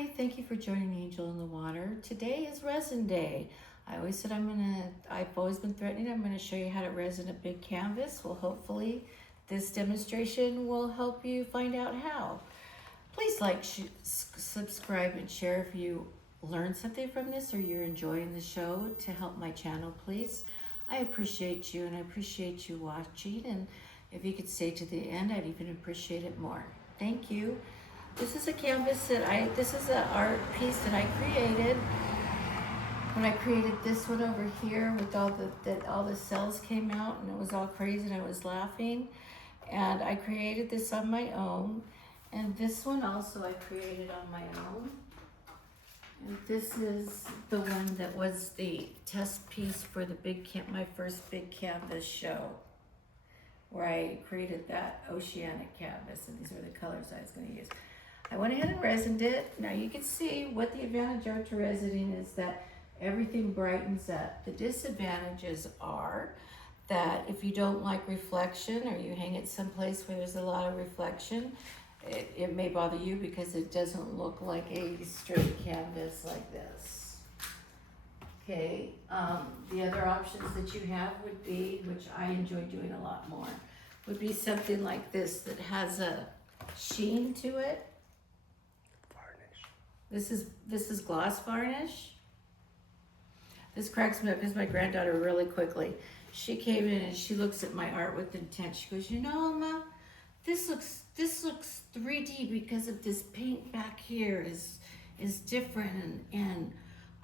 Hi, thank you for joining Angel in the Water. Today is resin day. I've always been threatening, I'm gonna show you how to resin a big canvas. Well, hopefully this demonstration will help you find out how. Please like, subscribe, and share if you learned something from this or you're enjoying the show to help my channel, please. I appreciate you and I appreciate you watching, and if you could stay to the end, I'd even appreciate it more. Thank you. This is a canvas this is an art piece that I created when I created this one over here with all the cells came out and it was all crazy and I was laughing. And I created this on my own. And this one also I created on my own. And this is the one that was the test piece for the my first big canvas show, where I created that oceanic canvas, and these are the colors I was going to use. I went ahead and resined it. Now you can see what the advantage are to resining is that everything brightens up. The disadvantages are that if you don't like reflection or you hang it someplace where there's a lot of reflection, it may bother you because it doesn't look like a straight canvas like this. Okay, the other options that you have would be, which I enjoy doing a lot more, would be something like this that has a sheen to it. Varnish. This is gloss varnish. This cracks me up because my granddaughter really quickly, she came in and she looks at my art with intent. She goes, you know, Ma, this looks 3D because of this paint back here is different and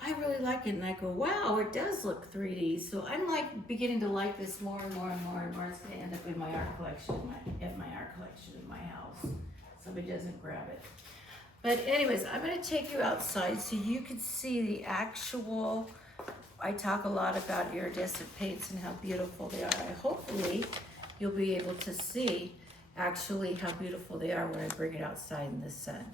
I really like it. And I go, wow, it does look 3D. So I'm like beginning to like this more and more and more and more. It's gonna end up in my art collection, my art collection in my house. Somebody doesn't grab it. But anyways, I'm gonna take you outside so you can see the actual, I talk a lot about iridescent paints and how beautiful they are. Hopefully you'll be able to see actually how beautiful they are when I bring it outside in the sun.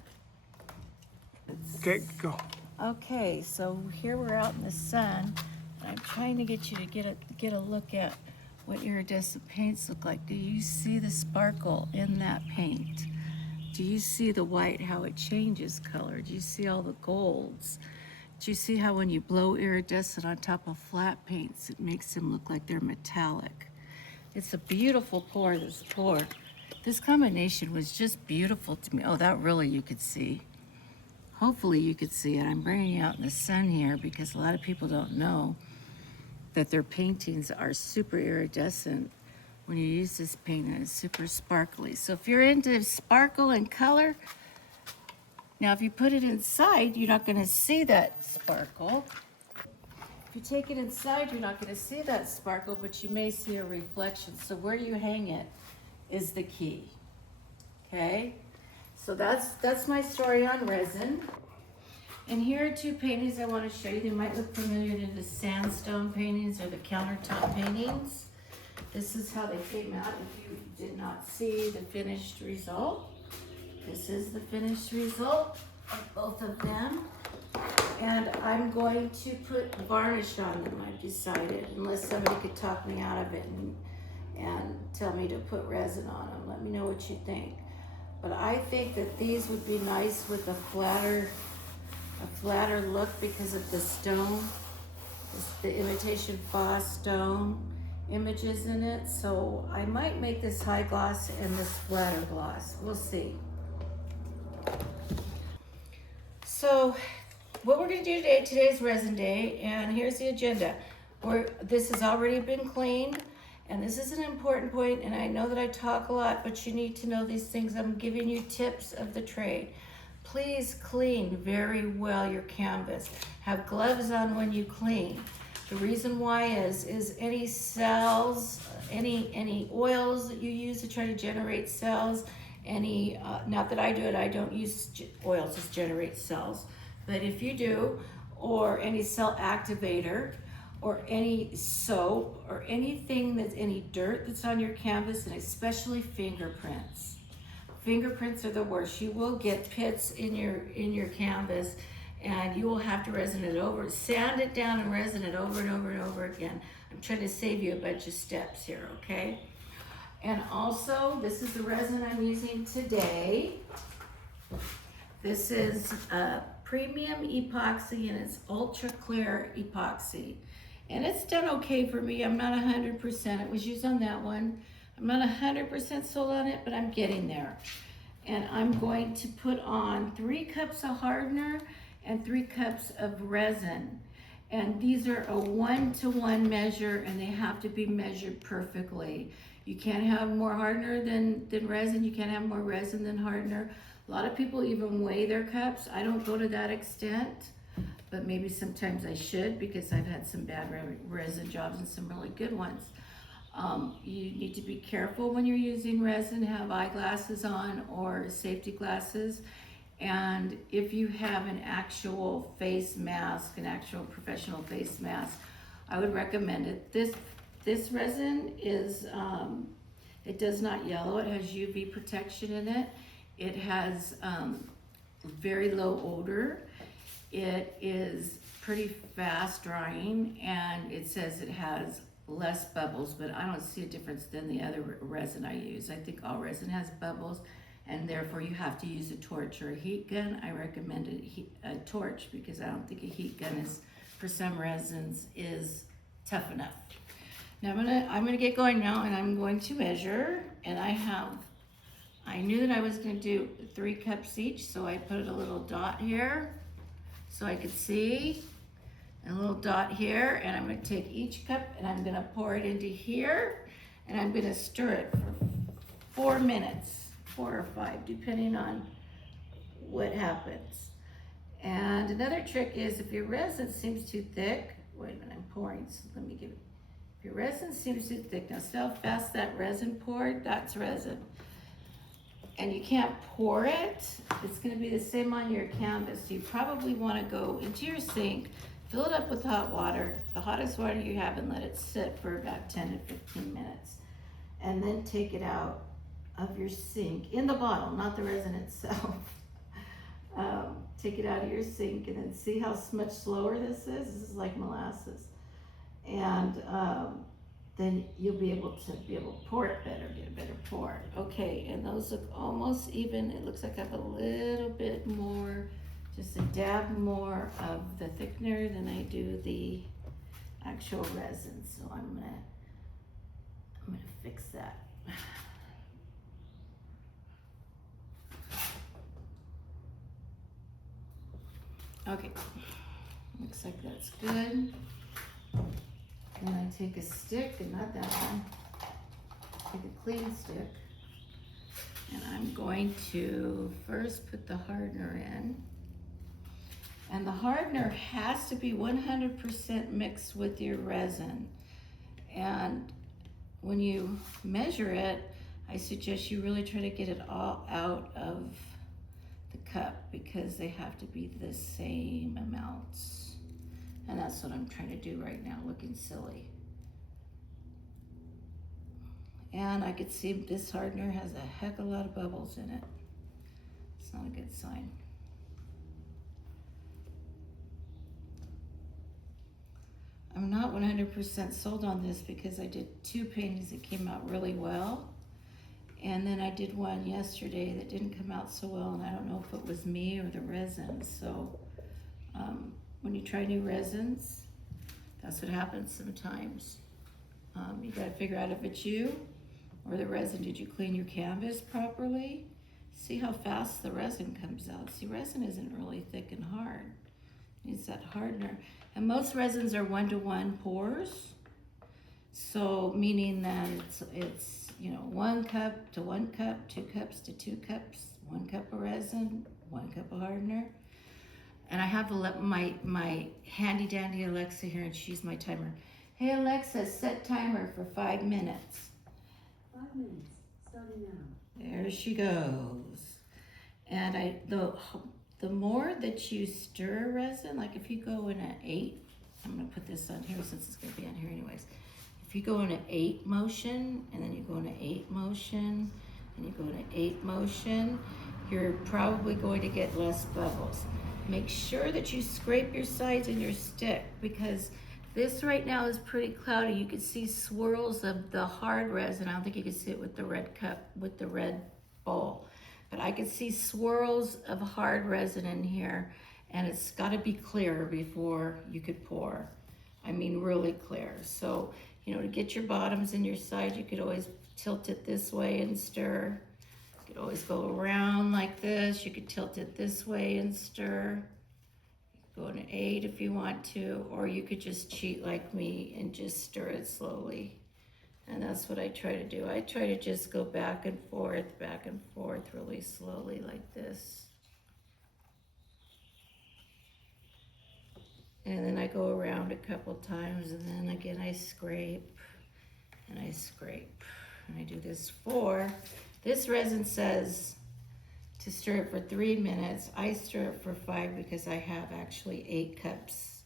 Okay, go. Okay, so here we're out in the sun, and I'm trying to get you to get a look at what iridescent paints look like. Do you see the sparkle in that paint? Do you see the white, how it changes color? Do you see all the golds? Do you see how when you blow iridescent on top of flat paints, it makes them look like they're metallic? It's a beautiful pour, this pour. This combination was just beautiful to me. Oh, that really you could see. Hopefully you could see it. I'm bringing you out in the sun here because a lot of people don't know that their paintings are super iridescent when you use this paint, and it's super sparkly. So if you're into sparkle and color, now if you put it inside, you're not gonna see that sparkle. If you take it inside, you're not gonna see that sparkle, but you may see a reflection. So where you hang it is the key, okay? So that's my story on resin. And here are two paintings I want to show you. They might look familiar to the sandstone paintings or the countertop paintings. This is how they came out if you did not see the finished result. This is the finished result of both of them. And I'm going to put varnish on them, I've decided, unless somebody could talk me out of it and tell me to put resin on them. Let me know what you think. But I think that these would be nice with a flatter look because of the stone, the imitation faux stone images in it. So I might make this high gloss and this flatter gloss. We'll see. So what we're gonna do today is resin day, and here's the agenda. This has already been cleaned. And this is an important point, and I know that I talk a lot, but you need to know these things. I'm giving you tips of the trade. Please clean very well your canvas. Have gloves on when you clean. The reason why is any cells, any oils that you use to try to generate cells, not that I do it, I don't use oils to generate cells, but if you do, or any cell activator, or any soap, or anything that's any dirt that's on your canvas, and especially fingerprints. Fingerprints are the worst. You will get pits in your canvas, and you will have to resin it over, sand it down and resin it over and over and over again. I'm trying to save you a bunch of steps here, okay? And also, this is the resin I'm using today. This is a premium epoxy and it's ultra clear epoxy. And it's done okay for me. I'm not 100%. It was used on that one. I'm not 100% sold on it, but I'm getting there. And I'm going to put on 3 cups of hardener and 3 cups of resin. And these are a 1-to-1 measure, and they have to be measured perfectly. You can't have more hardener than resin. You can't have more resin than hardener. A lot of people even weigh their cups. I don't go to that extent, but maybe sometimes I should, because I've had some bad resin jobs and some really good ones. You need to be careful when you're using resin. Have eyeglasses on or safety glasses. And if you have an actual face mask, an actual professional face mask, I would recommend it. This resin is, it does not yellow. It has UV protection in it. It has very low odor. It is pretty fast drying, and it says it has less bubbles, but I don't see a difference than the other resin I use. I think all resin has bubbles, and therefore you have to use a torch or a heat gun. I recommend a torch, because I don't think a heat gun is, for some resins, is tough enough. Now I'm gonna get going now, and I'm going to measure, and I knew that I was gonna do 3 cups each, so I put a little dot here so I could see, and a little dot here, and I'm gonna take each cup and I'm gonna pour it into here, and I'm gonna stir it for 4 minutes, 4 or 5, depending on what happens. And another trick is, if your resin seems too thick, wait a minute, I'm pouring, so let me give it. If your resin seems too thick, now see how fast that resin poured? That's resin. And you can't pour it, it's gonna be the same on your canvas. You probably wanna go into your sink, fill it up with hot water, the hottest water you have, and let it sit for about 10 to 15 minutes. And then take it out of your sink, in the bottle, not the resin itself. Take it out of your sink, and then see how much slower this is? This is like molasses. And then you'll be able to pour it better, get a better pour. Okay, and those look almost even. It looks like I have a little bit more, just a dab more of the thickener than I do the actual resin. So I'm gonna fix that. Okay, looks like that's good. And I take a stick, and not that one, take a clean stick, and I'm going to first put the hardener in. And the hardener has to be 100% mixed with your resin. And when you measure it, I suggest you really try to get it all out of the cup, because they have to be the same amounts. And that's what I'm trying to do right now, looking silly. And I could see this hardener has a heck of a lot of bubbles in it. It's not a good sign. I'm not 100% sold on this, because I did 2 paintings that came out really well. And then I did one yesterday that didn't come out so well, and I don't know if it was me or the resin. So when you try new resins, that's what happens sometimes. You gotta figure out if it's you or the resin. Did you clean your canvas properly? See how fast the resin comes out. See, resin isn't really thick and hard. It needs that hardener. And most resins are 1-to-1 pours. So meaning that it's 1 cup to 1 cup, 2 cups to 2 cups, 1 cup of resin, 1 cup of hardener. And I have my handy dandy Alexa here, and she's my timer. Hey Alexa, set timer for 5 minutes. 5 minutes, starting now. There she goes. And the more that you stir resin, like if you go in an 8, I'm gonna put this on here since it's gonna be on here anyways. If you go in an 8 motion, and then you go in an 8 motion, and you go in an 8 motion, you're probably going to get less bubbles. Make sure that you scrape your sides in your stick, because this right now is pretty cloudy. You can see swirls of the hard resin. I don't think you can see it with the red cup, with the red bowl. but I could see swirls of hard resin in here, and it's gotta be clear before you could pour. I mean, really clear. So, you know, to get your bottoms and your sides, you could always tilt it this way and stir. You could always go around like this. You could tilt it this way and stir. Go in an 8 if you want to, or you could just cheat like me and just stir it slowly. And that's what I try to do. I try to just go back and forth really slowly like this. And then I go around a couple times, and then again I scrape and I scrape. And I do this 4. This resin says to stir it for 3 minutes. I stir it for 5 because I have actually 8 cups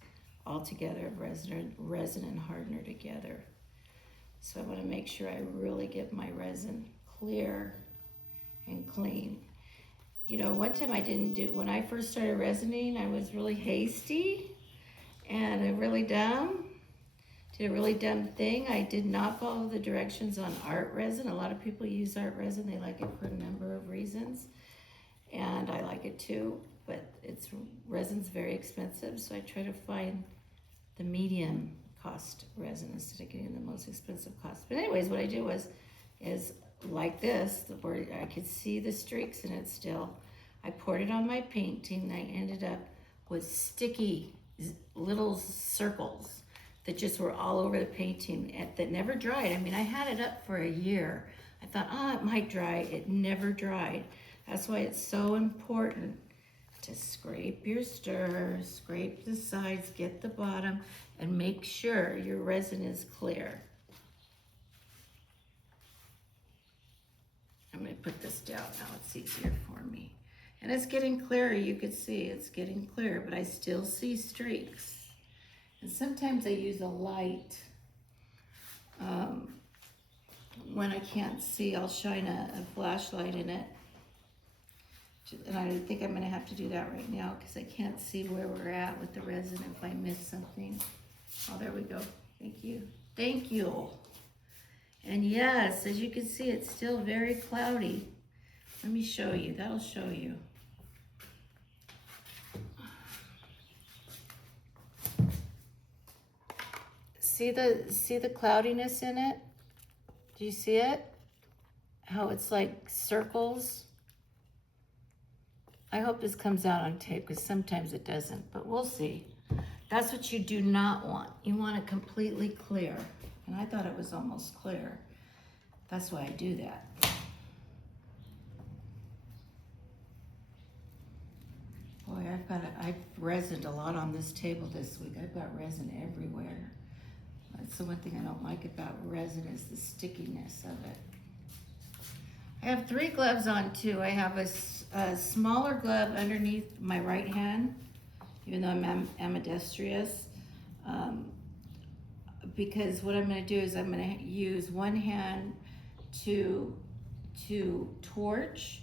altogether of resin and hardener together. So I want to make sure I really get my resin clear and clean. You know, one time when I first started resining, I was really hasty and did a really dumb thing. I did not follow the directions on art resin. A lot of people use art resin. They like it for a number of reasons. And I like it too, but resin's very expensive, so I try to find the medium cost resin instead of getting the most expensive cost. But anyways, what I did is like this, where I could see the streaks in it still. I poured it on my painting, and I ended up with sticky little circles that just were all over the painting that never dried. I mean, I had it up for a year. I thought, it might dry. It never dried. That's why it's so important to scrape your stir, scrape the sides, get the bottom, and make sure your resin is clear. I'm gonna put this down now, it's easier for me. And it's getting clearer, you can see it's getting clearer, but I still see streaks. And sometimes I use a light. When I can't see, I'll shine a flashlight in it. And I think I'm gonna have to do that right now because I can't see where we're at with the resin if I miss something. Oh, there we go. Thank you. Thank you. And yes, as you can see, it's still very cloudy. Let me show you. That'll show you. See the cloudiness in it? Do you see it? How it's like circles? I hope this comes out on tape because sometimes it doesn't, but we'll see. That's what you do not want. You want it completely clear. And I thought it was almost clear. That's why I do that. Boy, I've resined a lot on this table this week. I've got resin everywhere. That's the one thing I don't like about resin is the stickiness of it. I have 3 gloves on too. I have a smaller glove underneath my right hand, even though I'm ambidextrous, because what I'm going to do is I'm going to use one hand to torch,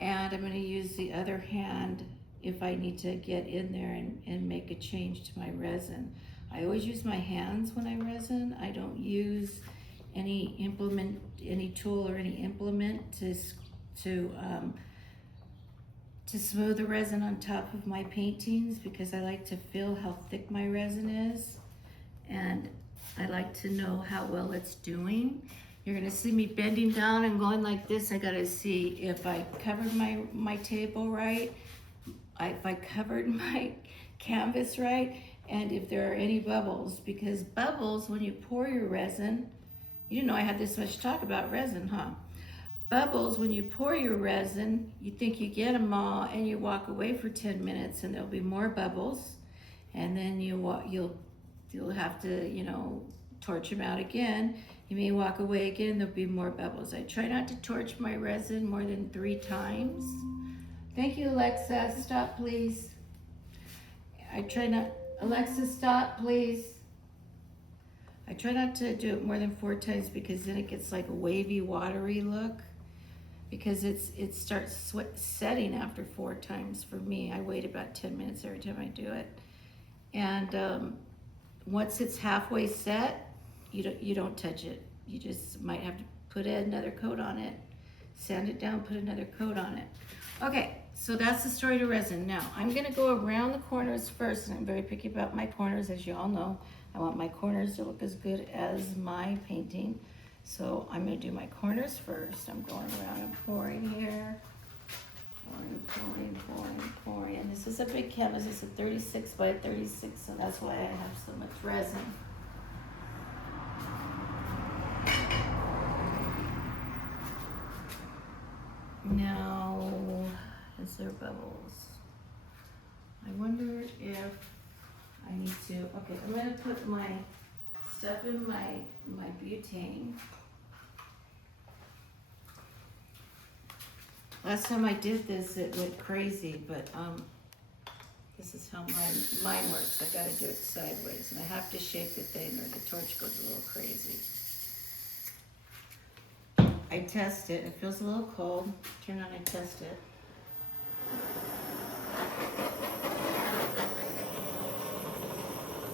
and I'm going to use the other hand if I need to get in there and make a change to my resin. I always use my hands when I resin. I don't use any tool or any implement to smooth the resin on top of my paintings because I like to feel how thick my resin is, and I like to know how well it's doing. You're gonna see me bending down and going like this. I gotta see if I covered my table right, if I covered my canvas right, and if there are any bubbles, because bubbles, when you pour your resin, you didn't know I had this much talk about resin, huh? Bubbles, when you pour your resin, you think you get them all and you walk away for 10 minutes and there'll be more bubbles. And then you'll have to, torch them out again. You may walk away again, there'll be more bubbles. I try not to torch my resin more than 3 times. Thank you, Alexa. Stop, please. Alexa, stop, please. I try not to do it more than 4 times because then it gets like a wavy, watery look. Because it starts setting after 4 times for me. I wait about 10 minutes every time I do it. And once it's halfway set, you don't touch it. You just might have to put another coat on it sand it down, put another coat on it. Okay, so that's the story to resin. Now, I'm gonna go around the corners first, and I'm very picky about my corners, as you all know. I want my corners to look as good as my painting. So I'm gonna do my corners first. I'm going around and pouring here. Pouring. And this is a big canvas. It's a 36 by 36, so that's why I have so much resin. Now, is there bubbles? I wonder if I need to, okay, I'm gonna put my stuff in my butane. Last time I did this, it went crazy, but this is how mine works. I gotta do it sideways, and I have to shake the thing or the torch goes a little crazy. I test it. It feels a little cold. Turn on and test it.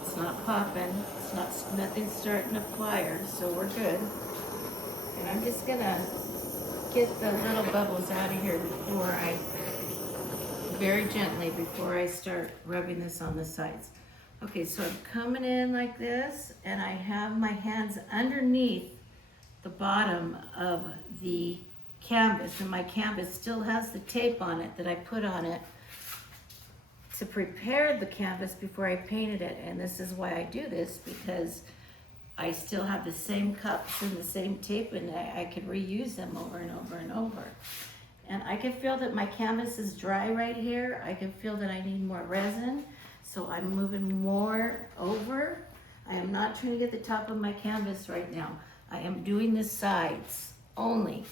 It's not popping. Nothing's starting a fire, so we're good. And I'm just gonna get the little bubbles out of here very gently before I start rubbing this on the sides. Okay, so I'm coming in like this, and I have my hands underneath the bottom of the canvas, and my canvas still has the tape on it that I put on it to prepare the canvas before I painted it. And this is why I do this, because I still have the same cups and the same tape, and I could reuse them over and over and over. And I can feel that my canvas is dry right here. I can feel that I need more resin, so I'm moving more over. I am not trying to get the top of my canvas right now. I am doing the sides only.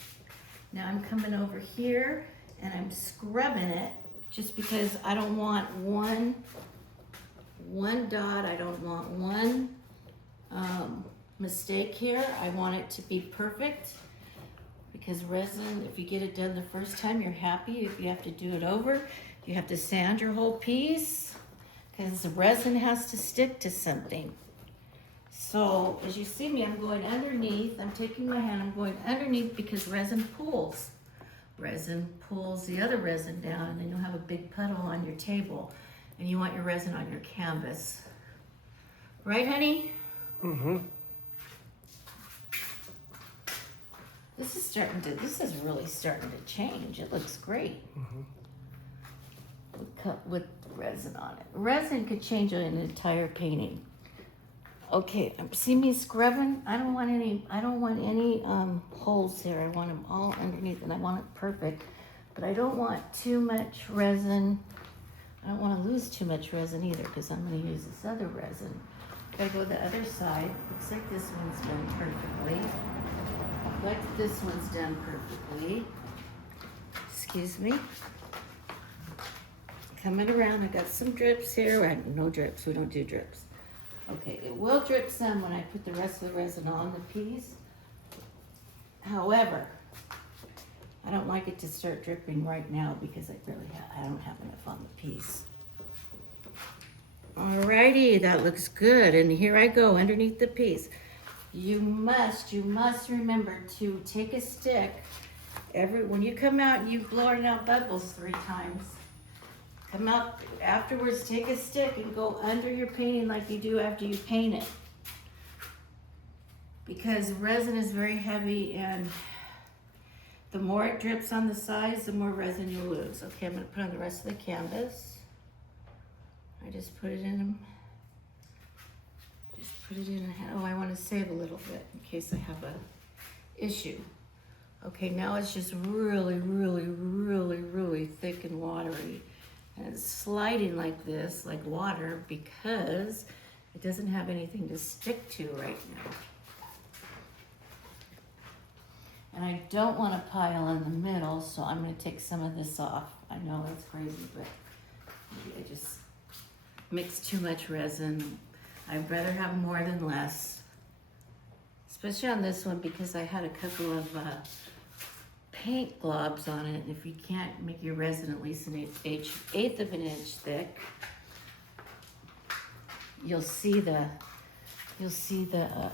Now I'm coming over here and I'm scrubbing it, just because I don't want one dot. I don't want one mistake here. I want it to be perfect, because resin, if you get it done the first time, you're happy. If you have to do it over, you have to sand your whole piece, because the resin has to stick to something. So as you see me, I'm going underneath. I'm taking my hand, I'm going underneath, because resin pulls. Resin pulls the other resin down, and then you'll have a big puddle on your table, and you want your resin on your canvas. Right, honey? Mm-hmm. This is really starting to change. It looks great. Mm-hmm. With resin on it. Resin could change an entire painting. Okay, see me scrubbing? I don't want any holes here. I want them all underneath, and I want it perfect. But I don't want too much resin. I don't want to lose too much resin either, because I'm going to use this other resin. Gotta go the other side. Looks like this one's done perfectly. Like this one's done perfectly. Excuse me. Coming around, I got some drips here. No drips, we don't do drips. Okay, it will drip some when I put the rest of the resin on the piece. However, I don't like it to start dripping right now, because I don't have enough on the piece. Alrighty, that looks good. And here I go underneath the piece. You must remember to take a stick when you come out and you've blown out bubbles 3 times. Come out afterwards, take a stick and go under your painting like you do after you paint it. Because resin is very heavy, and the more it drips on the sides, the more resin you'll lose. Okay, I'm gonna put on the rest of the canvas. I just put it in. Oh, I want to save a little bit in case I have a issue. Okay, now it's just really, really, really, really thick and watery. And it's sliding like this, like water, because it doesn't have anything to stick to right now. And I don't want to pile in the middle, so I'm going to take some of this off. I know that's crazy, but maybe I just mixed too much resin. I'd rather have more than less. Especially on this one, because I had a couple of paint globs on it. And if you can't make your resin at least an eighth of an inch thick, you'll see the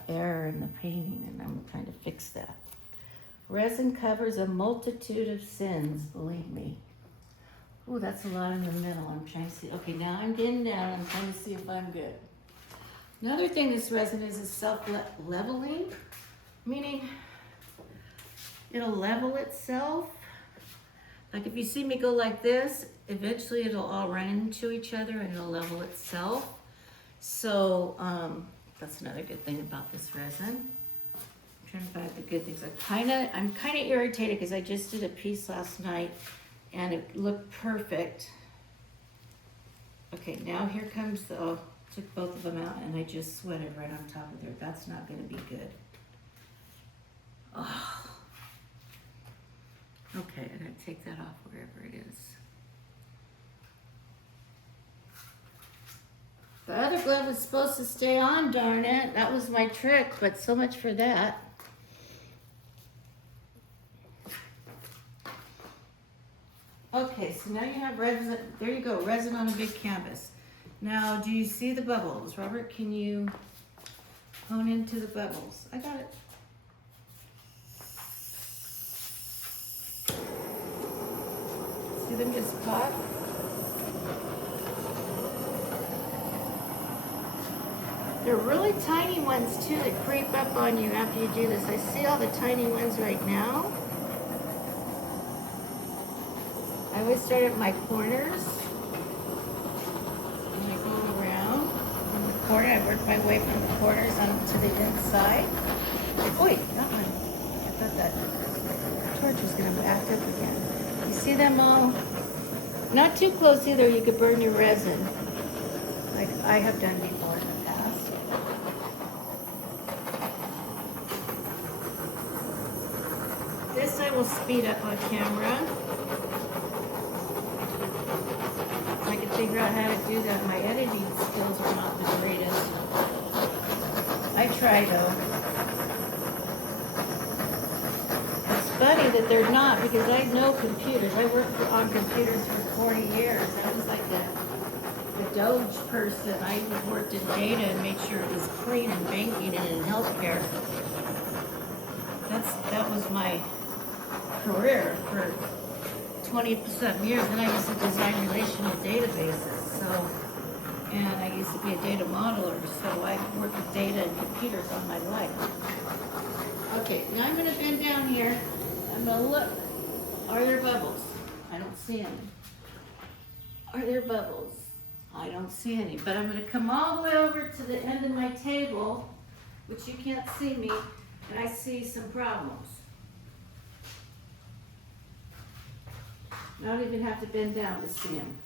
error in the painting, and I'm trying to fix that. Resin covers a multitude of sins, believe me. Oh, that's a lot in the middle. I'm trying to see. Okay, now I'm getting down. I'm trying to see if I'm good. Another thing this resin is self-leveling, meaning it'll level itself. Like if you see me go like this, eventually it'll all run into each other and it'll level itself. So that's another good thing about this resin. I'm trying to find the good things. I'm kind of irritated because I just did a piece last night and it looked perfect. Okay, now here comes the, oh, took both of them out and I just sweated right on top of there. That's not gonna be good. Oh. Okay, I gotta take that off wherever it is. The other glove was supposed to stay on, darn it. That was my trick, but so much for that. Okay, so now you have resin, there you go, resin on a big canvas. Now, do you see the bubbles? Robert, can you hone into the bubbles? I got it. See them just pop? They're really tiny ones too that creep up on you after you do this. I see all the tiny ones right now. I always start at my corners. And I go around from the corner. I work my way from the corners onto the inside. Wait, that one. I thought that torch was going to act up again. You see them all? Not too close either. You could burn your resin, like I have done before in the past. This I will speed up on camera. I can figure out how to do that. My editing skills are not the greatest. I try though. It's funny that they're not because I know computers. I worked on computers for 40 years. I was like a Doge person. I worked in data and made sure it was clean in banking and in healthcare. That was my career for 20-something years. And I used to design relational databases. And I used to be a data modeler, so I worked with data and computers all my life. Okay, now I'm going to bend down here. I'm going to look. Are there bubbles? I don't see any. Are there bubbles? I don't see any. But I'm going to come all the way over to the end of my table, which you can't see me, and I see some problems. I don't even have to bend down to see them.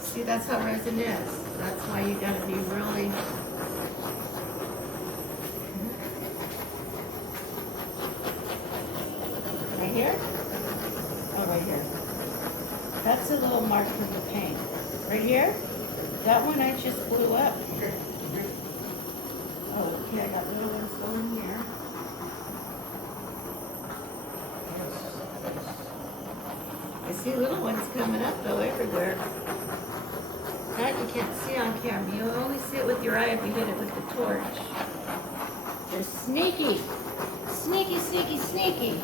See, that's how resin is. That's why you got to be really... Right here? Oh, right here. That's a little mark from the paint. Right here? That one I just blew up. Oh, okay, I got little ones going here. I see little ones coming up though everywhere. That you can't see on camera. You only see it with your eye if you hit it with the torch. They're sneaky. Sneaky, sneaky, sneaky.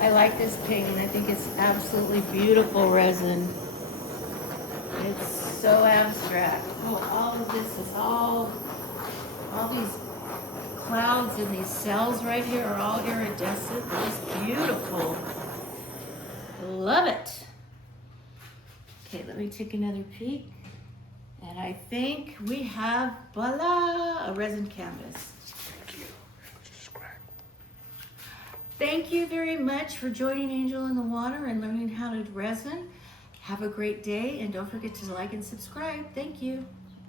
I like this painting. I think it's absolutely beautiful resin. It's so abstract. Oh, all of this is all these clouds and these cells right here are all iridescent. It's beautiful. Love it. Okay, let me take another peek. And I think we have, voila, a resin canvas. Thank you very much for joining Angel in the Water and learning how to resin. Have a great day, and don't forget to like and subscribe. Thank you.